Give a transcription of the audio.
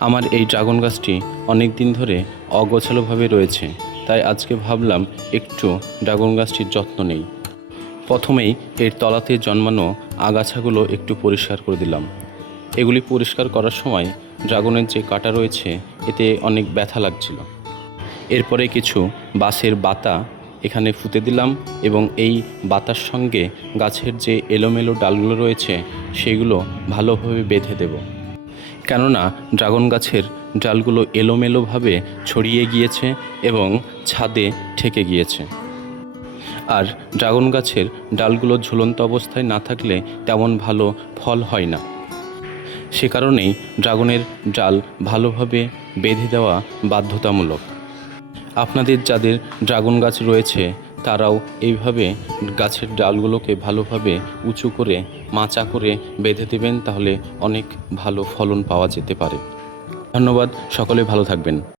আমার এই ড্রাগন গাছটি অনেক দিন ধরে অগোছালোভাবে রয়েছে, তাই আজকে ভাবলাম একটু ড্রাগন গাছটির যত্ন নেই। প্রথমেই এর তলাতে জন্মানো আগাছাগুলো একটু পরিষ্কার করে দিলাম। এগুলি পরিষ্কার করার সময় ড্রাগনের যে কাঁটা রয়েছে এতে অনেক ব্যথা লাগছিল। এরপরে কিছু বাঁশের বাতা এখানে পুঁতে দিলাম এবং এই বাতার সঙ্গে গাছের যে এলোমেলো ডালগুলো রয়েছে সেগুলো ভালোভাবে বেঁধে দেব। কেননা ড্রাগন গাছের ডালগুলো এলোমেলোভাবে ছড়িয়ে গিয়েছে এবং ছাদে ঠেকে গিয়েছে। আর ড্রাগন গাছের ডালগুলো ঝুলন্ত অবস্থায় না থাকলে তেমন ভালো ফল হয় না। সে কারণেই ড্রাগনের ডাল ভালোভাবে বেঁধে দেওয়া বাধ্যতামূলক। আপনাদের যাদের ড্রাগন গাছ রয়েছে তারাও এইভাবে গাছের ডালগুলোকে ভালোভাবে উঁচু করে মাচা করে বেঁধে দেবেন, তাহলে অনেক ভালো ফলন পাওয়া যেতে পারে। ধন্যবাদ, সকলে ভালো থাকবেন।